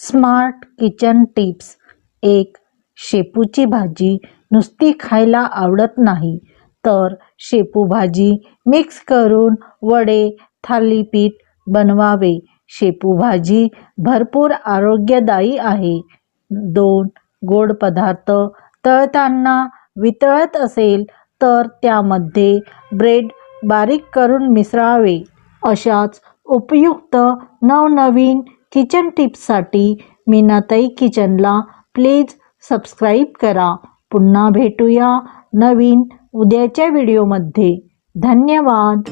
Smart kitchen tips. 1. शेपूची भाजी नुसती खायला आवडत नाही, तर शेपू भाजी मिक्स करून वडे, थालीपीठ बनवावे. शेपू भाजी भरपूर आरोग्यदायी आहे. 2. गोड पदार्थ तळताना वितळत असेल तर त्यामध्ये ब्रेड बारीक करून मिसळावे. अशाच उपयुक्त नवनवीन किचन टिप्ससाठी मीनाताई किचनला प्लीज सबस्क्राईब करा. पुन्हा भेटूया नवीन उद्याच्या व्हिडिओमध्ये. धन्यवाद.